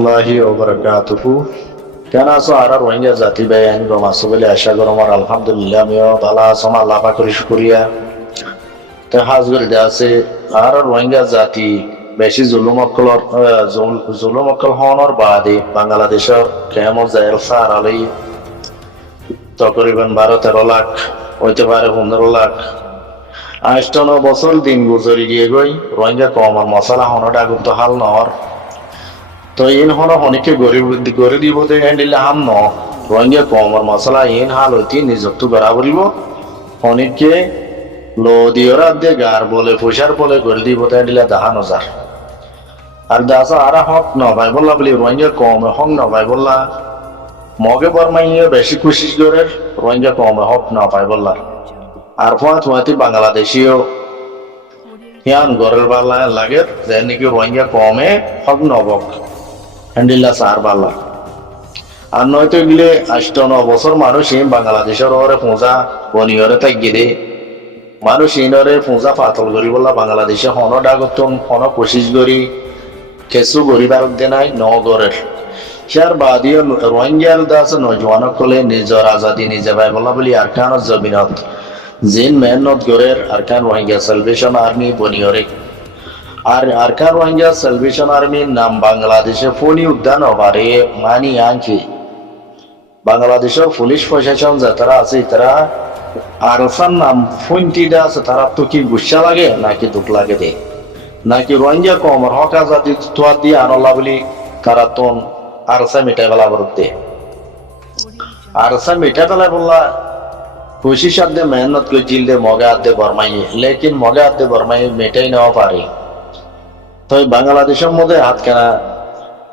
রহমতুল্লাহি ওয়া বারাকাতুহু। কেন আছো আর রোহিঙ্গা জাতি ভাই আইন গম আছো বলে আশা করো আমার আলহামদুলিল্লাহ আমিও ভালো আছো আল্লাহ পাক করি শুকরিয়া। তো হাজ করে দেয়া আছে আর রোহিঙ্গা জাতি বেশি জুলুম অকল হওয়ার বাদে বাংলাদেশের কেমন জায়গা সার আলাই তকরিবান 12-13 লাখ হইতে পারে 15 লাখ। 8-9 বছর দিন গুজরি গিয়ে গই রোহিঙ্গা কম আর মশলা হনটা গুপ্ত হাল নহর তো ইন হন হনিকে গড়ি দিব দে হ্যান্ডিলে হাম ন রোহিঙ্গা কম আর মশলা ইন হাল হইতে নিযুক্ত করা বলিব হনিকে লো দিওরা দে গার বলে পয়সার বলে গড়ি দিব দে হ্যান্ডিলে দাহান হাজার আর দাসা আরা হক ন ভাই বললা বলি রোহিঙ্গা কম হক ন ভাই বললা মগে বর্মাইয়ে বেশি কোশিশ করে রোহিঙ্গা কম হক ন ভাই বললা আর ফাঁতি বাংলাদেশিও হিয়ান গরের বালা লাগে যে নাকি রোহিঙ্গা কমে হক নবক হ্যান্ডিল্লা সার বালা আর নয়তো গেলে 8-9 বছর মানুষ বাংলাদেশের ওরে পূজা বনিয়রে তাই গেলে মানুষ ইনরে পূজা পাতল করি বললা বাংলাদেশে হন ডাগতন হন কোশিশ করি কেসু গরিবার দে নাই নগরের সার বাদিও রোহিঙ্গার দাস নজওয়ানক কলে নিজের আজাদি নিজে ভাই বলা বলি আর কান জমিনত জিন মেহনত গরের আরকান রোহিঙ্গা সেলভেশন আর্মি বনিয়রে আর আরকান রোহিঙ্গা সেলভেশন আর্মির নাম বাংলাদেশে ফোনি উদ্যান হবারে মানি আনকি বাংলাদেশের পুলিশ প্রশাসন যারা আছে তারা আরসার নাম ফোনটি দেওয়া আছে তারা তো কি গুসা লাগে নাকি দুঃখ লাগে দে নাকি রোহিঙ্গা কমর হক আজাদি তোয়া দিয়ে আনল্লা বলি তারা তোন আরসা মিটাই বেলা বলতে আরসা মিটাই বেলা বললা कोशिश आदे मेहनत को जिल दे मगे आदे बरमाई लेकिन मगे आदे बरमाई मेटाई ना पारे तो बांग्लादेश मध्य हाथ केना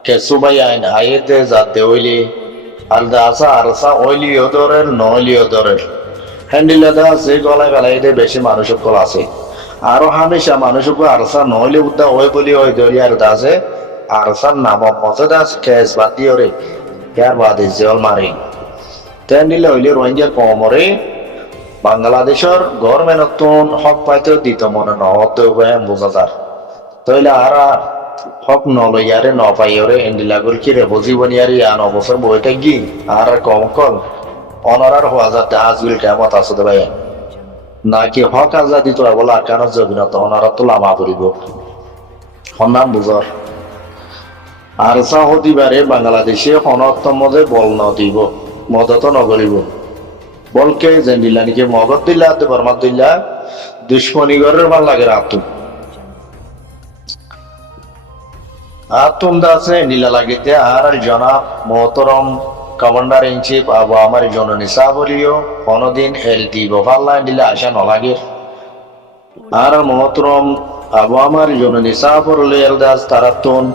केसु भाई आईन आयते जाते ओइली आलदा आसा आरसा ओइली ओदरेर नइली ओदरेर হ্যান্ডেলে দা সে গলায় গলায় দে বেশি মানুষ কল আছে আরো হামেশা মানুষ কো আরসা নইলে উদ্দা ওই বলি ওই দরিয়ার দাসে আরসার নাম মজা দাস কেস বাদি ওরে ইয়ার বাদে জল মারি হ্যান্ডেলে ওইলে রোহিঙ্গা কমরে বাংলাদেশের গভর্নমেন্ট হক পাইতে দিত মনে নহতে বোঝা যার তইলে আরা হক নলইয়ারে ন পাইরে এন্ডিলাগুল কি রে বুঝিবনিয়ারি আন অবসর বইটা গি আর কম কল অনারার হওয়া যাতে আজগুল কেমত আছে দে ভাই নাকি হক আজাদি তো বলা কেন জবিনত অনারা তো লামা করিব সন্ধান বুঝর আর সাহদিবারে বাংলাদেশে হনত্তম যে বল ন দিব মদত নগরিব বলকে যে দিলা নাকি মগত দিলা বর্মাত দিলা দুশ্মনী গরের ভাল লাগে আতুম দাসে নীলা লাগিতে আর জনাব মোহতরম কমান্ডার ইন চিফ আবু আমার জননী সাবরিও কোনদিন এল দিব পাল্লা দিলে আশা নলাগে আর মোহতরম আবু আমার জননী সাবরুল দাস তারাতুন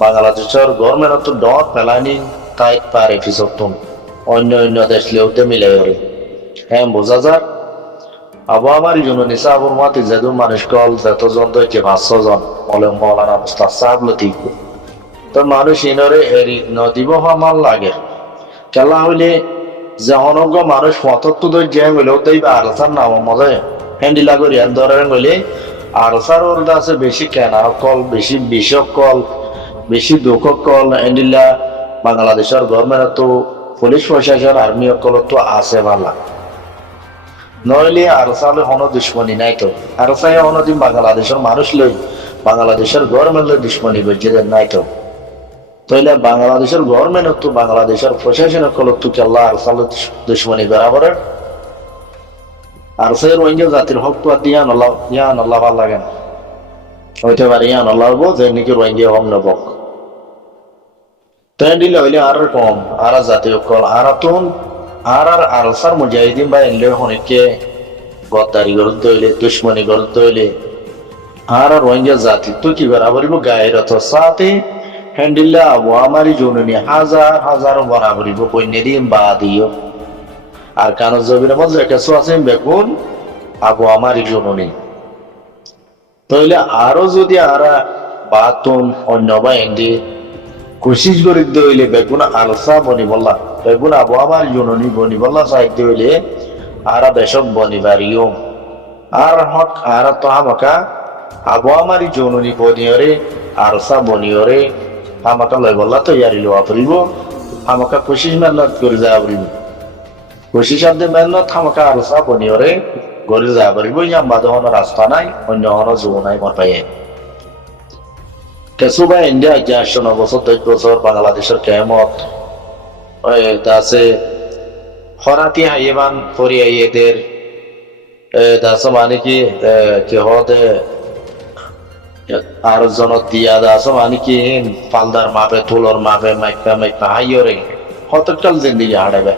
বাংলাদেশের গভর্নমেন্ট ডট পেলানি তাই পারে ফিসতুন অন্য অন্য দেশ লেউতে মিলে ওরে হ্যাঁ বোঝা যার আবু আমার জননী সাবর মাতি যেদু মানুষ কল যতজন দইকে 500 জন বলে মৌলানা মুস্তাফ সাহেব লতিক তো মানুষ ইনরে এরি নদীব হামাল লাগে কেলা হইলে জহনজ্ঞ মানুষ 75 দই যে হইলেও তাই আরসার নাম মজা হ্যান্ডিলা করি ধরেন হইলে আরসার ওর দাসে বেশি কেনা কল বেশি বিষক কল বেশি দুঃখ কল হ্যান্ডিলা বাংলাদেশের গভর্নমেন্ট তো পুলিশ প্রশাসন আর্মি অকল তো আছে ভালা নইলে আরসালে হন দুশ্মনী নাই তো আরসায় হনদিন বাংলাদেশের মানুষ লই বাংলাদেশের গভর্নমেন্ট লই দুশ্মনী বুঝে নাই তো তইলে বাংলাদেশের গভর্নমেন্ট তো বাংলাদেশের প্রশাসন অকল তো কেল্লা আরসালে দুশ্মনী বরাবর আরসায় রোহিঙ্গা জাতির হক তো দিয়ান আল্লাহ ভাল লাগে না হইতে পারে ইয়ান আল্লাহ বল যে নাকি রোহিঙ্গা হম নবক তাই দিলে হইলে আর কম আর জাতীয় কল আর তুন আর আরসার মুজাহিদিন বা এনলে হনিকে গদ্দারি করতে হইলে দুশ্মনী করতে হইলে আর রোহিঙ্গা জাতি তো কি বরাবরিব গায়ের অত সাথে হ্যান্ডিল্লা আবু আমারি জননী হাজার হাজার বরাবরিব পণ্যে দিন বা দিও আর কানো জবির মধ্যে কেসো আছেন বেগুন আবু আমারি জননী তইলে আরো যদি আরা বাতুন অন্য বা এন্ডি কোশিশ করে হইলে বেগুন আলসা বনি বললা বেগুন আবু আমার জননী বনি বললা সাহিত্য হইলে আরা বেশক বনি বাড়িও আর হক আর তো আমাকা আবু আমারি জননী বনিয়রে আরসা বনিয়রে আমাকে লয় বললা তৈয়ারি লওয়া পড়িব আমাকে কোশিশ মেহনত করে যাওয়া পড়িব কোশিশ শব্দে মেহনত আমাকে আরো বনিয়রে গড়ে যাওয়া পড়িব ইয়াম বাদে হন রাস্তা নাই অন্য হন জো নাই মর পাইয়ে কেসুবা ইন্ডিয়া 11 বছর 10 বছর বাংলাদেশের কেমত আছে হরাতি হাইবান ফরিয়াইয়েদের দাস মানে কি হতে আর জনত দিয়া দাস মানে কি পালদার মাপে তুলর মাপে মাইপা মাইপা হাইয়রে হতকাল জিন্দিগি হাড়াবে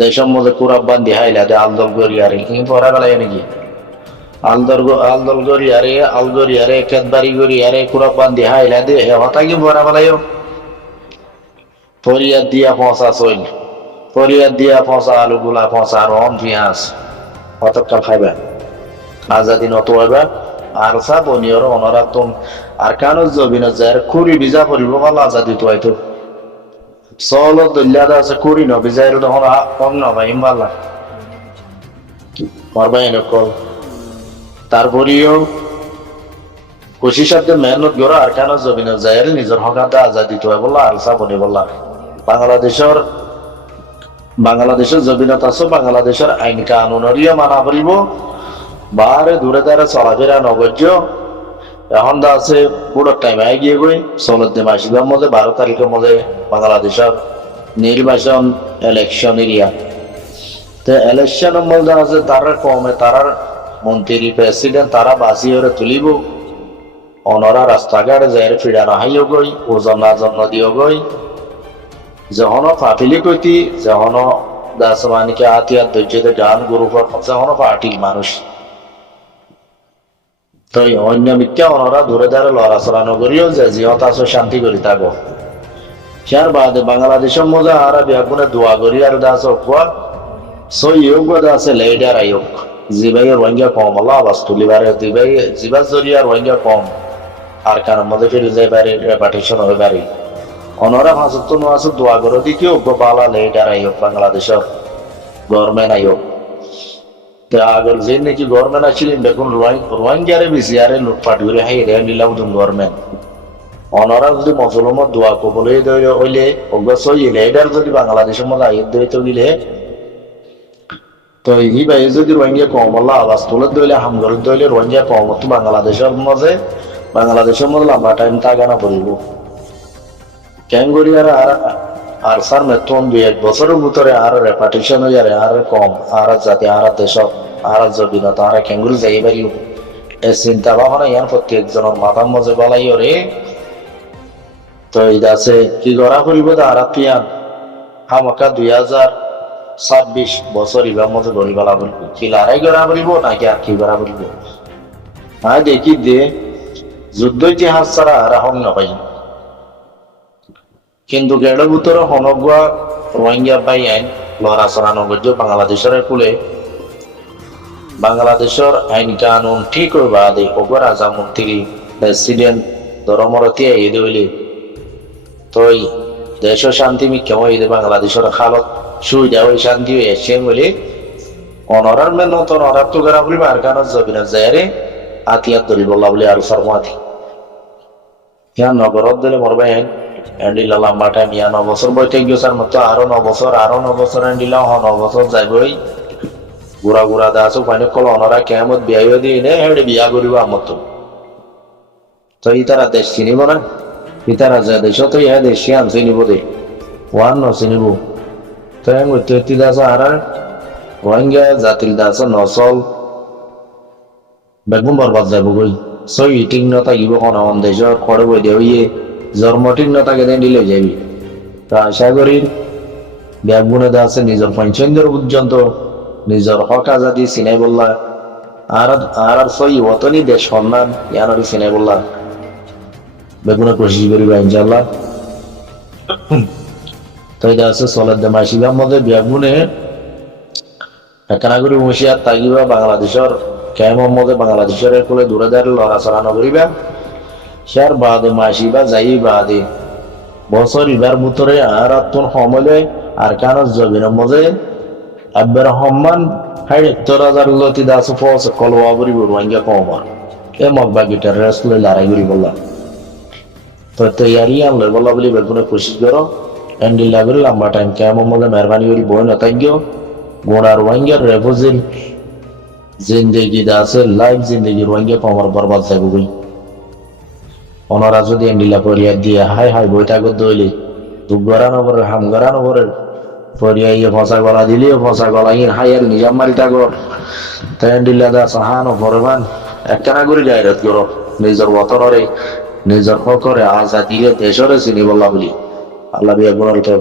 দেশের মধ্যে কুরাব্বান দি হাইলা দে আলদল গরিয়ারে কিন্তু পড়া গেলাই নাকি আলদল গরিয়ারে কেতবারি গরিয়ারে কুরাব্বান দি হাইলা দে হতা কি পড়া গেলাইও ফরিয়াদ দিয়া পৌঁছা চল ফরিয়াদ দিয়া পৌঁছা আলুগুলা পৌঁছা রন পিঁয়াজ হতকাল খাইবা আজাদি নত হইবা আর সা বনিয়র অনরাতন আর কানো জবিন যার কুড়ি বিজা পড়িব ভালো আজাদি তো হয়তো চল দলিয়াদা আছে কুড়ি ন বিজাইর তখন কম নবাই ইম্বালা মারবাই নকল তারপরেও কোশিশ শব্দে মেহনত গড়া আর কানো জবিন যার নিজের হকাতে আজাদি তো বললা আর সা বনি বললা বাংলাদেশের জবিনত আছে বাংলাদেশের আইন কানুনরিও মানা পড়িব বারে দূরে দাঁড়ে চলাফেরা নগর্য এখন দা আছে পুরো টাইম আই গিয়ে গই 16 মাসিবার মধ্যে 12 তারিখের মধ্যে বাংলাদেশের নির্বাচন ইলেকশন এরিয়া তো ইলেকশনের মধ্যে আছে তারা কমে তারার মন্ত্রী প্রেসিডেন্ট তারা বাসি হয়ে তুলিব অনরা রাস্তাঘাটে যাই ফিরানো হাইও গই ওজন নাজন নদীও গই যখন পাটিলি কইতি যখন দাস মানিকে আতিয়ার ধৈর্যতে গান গ্রুপ যখন পার্টির মানুষ তো অন্য মিথ্যা ওনারা দূরে দাঁড়ে লড়াচড়া নগরীয় যে জিহত আছে শান্তি করি থাকো সার বাদে বাংলাদেশের মধ্যে আর বিয়াগুনে দোয়া করি আর দাস অকুয়া সই যোগ আছে লেডার আয়োগ জিবাই রোহিঙ্গা কম আল্লাহ আবাস তুলিবারে দিবাই জিবার জরিয়া রোহিঙ্গা কম আর কারোর মধ্যে ফিরে যাই পারে রেপাটেশন হয়ে পারে ওনারা ভাষত আছে দোয়া করে দিকে বালা লেডার আয়োগ বাংলাদেশের গভর্নমেন্ট আয়োগ আগের যে নাকি গভর্নমেন্ট আসছিলেন দেখুন রোহিঙ্গারে বেশি আরে লুটপাট করে হাই রে নিলাম গভর্নমেন্ট অনরা যদি মুসলমান দোয়া কবলে হইলে অগ্রস হইলে এটার যদি বাংলাদেশের মধ্যে আইন দিতে গেলে তো এই ভাই যদি রোহিঙ্গা কম আল্লাহ আওয়াজ তুলে দিলে হামগর দিলে রোহিঙ্গা কম তো বাংলাদেশের মধ্যে লম্বা টাইম তাগানা পড়িব ক্যাঙ্গুরি আর স্যার মেতন 2-1 বছরের ভিতরে আর রেপাটেশন হয়ে যাবে আর কম আর জাতি আর দেশ আর জবিনতা আর ক্যাঙ্গুরি যাই পারিও এই চিন্তা ভাবনা ইয়ার প্রত্যেকজনের মাথার মধ্যে বলাই রে তো এটা আছে কি করা করিব আর পিয়ান আমাকা 2026 বছর ইবার মধ্যে গড়ি বলা বলব কি লড়াই করা বলিব নাকি আর কি করা বলিব দেখি দে যুদ্ধ ইতিহাস ছাড়া আর হং নাপাই কিন্তু গেড়ের ভিতরে হনগুয়া রোহিঙ্গা বাই আইন লড়াচড়া নগর্য বাংলাদেশের কুলে বাংলাদেশের আইন কানুন ঠিক হইবা আদে অগর রাজা মন্ত্রী প্রেসিডেন্ট ধর্মরতি এদে হইলে তই দেশ শান্তি মিক্ষম হইলে বাংলাদেশের খালত সুবিধা হয়ে শান্তি হয়ে এসে বলে অনরার মেহনত অনরার তো করা বলি আর কারণ জবিনা যায় আতিয়াত ধরি বললা বলে আর সরমাতি ইয়ার নগরত দিলে মরবাই আইন এন্ডিলা লম্বা টাইম 9 বছর বইতে গিয়েছার মতো আরো 9 বছর এন্ডিলা 9 বছর যাইবই গুড়া দা আছো পানি কল অনরা কেমত বিয়া দিয়ে নে হেডে বিয়া করিব আমত তো ইতারা দেশ চিনিব না ইতারা যা দেশ তো ইহা দেশি আন চিনিব দে ওয়ান ন চিনিব তো এম তেতি দাস আর রোহিঙ্গা জাতির দাস নসল বেগুন বরবাদ যাব গই সই ইটিং ন থাকিব কোন দেশ খড়ে বই দিয়ে জন্মঠিক নতাকে দিলে যাবি তা আশা করি ব্যাগুনে আছে নিজের পঞ্চায়েতের পর্যন্ত নিজের হক আজাদি চিনাই বললা আর সই অতনি দেশ সম্মান ইয়ানরি চিনাই বললা বেগুনে কোশিশ করিবা ইনশাল্লাহ তাই আছে চলের দে মাসিবার মধ্যে ব্যাগুনে একখানা করে হুঁশিয়ার থাকিবা বাংলাদেশের কেমন মধ্যে বাংলাদেশের কোলে দূরে দাঁড়ে লড়াচড়া নকরিবা সার বাদে মাসি বা যাই বাদে বছর ইবার ভিতরে আর আত্মন সমলে আর কারণ জবিনের মধ্যে আব্বার রহমান 70,000 লতি দাস ফস কলওয়া করিব রোহিঙ্গা কমর এ মগবা গিটার রেস লই লড়াই করি বললা তো তৈয়ারি আনলে বলা বলি বেগুনে কোশিশ করো এন্ডিল্লা করে লম্বা টাইম কেমন মধ্যে মেহরবানি করি বই না তাই গিয়েও গোড়ার ওয়াঙ্গের রেফোজিল জিন্দগি আছে লাইফ জিন্দগি রোহিঙ্গা কমর বরবাদ থাকবে ওনারা যদি এন্ডিলা পরিয়া দিয়ে হাই হাই বইটা করতে হইলে দুঃখ গড়ানো পরে হাম গড়ানো পরে পরিয়া ইয়ে ফসা গলা দিলেও ফসা গলা ইয়ে হাই আর নিজাম মারি থাকো তাই এন্ডিলা দা সাহানো পরবান একখানা করে গায়রত করো নিজের বতরে নিজের হকরে আজাদিরে দেশরে চিনি বললা বলি আল্লাহ বিয়া গুণাল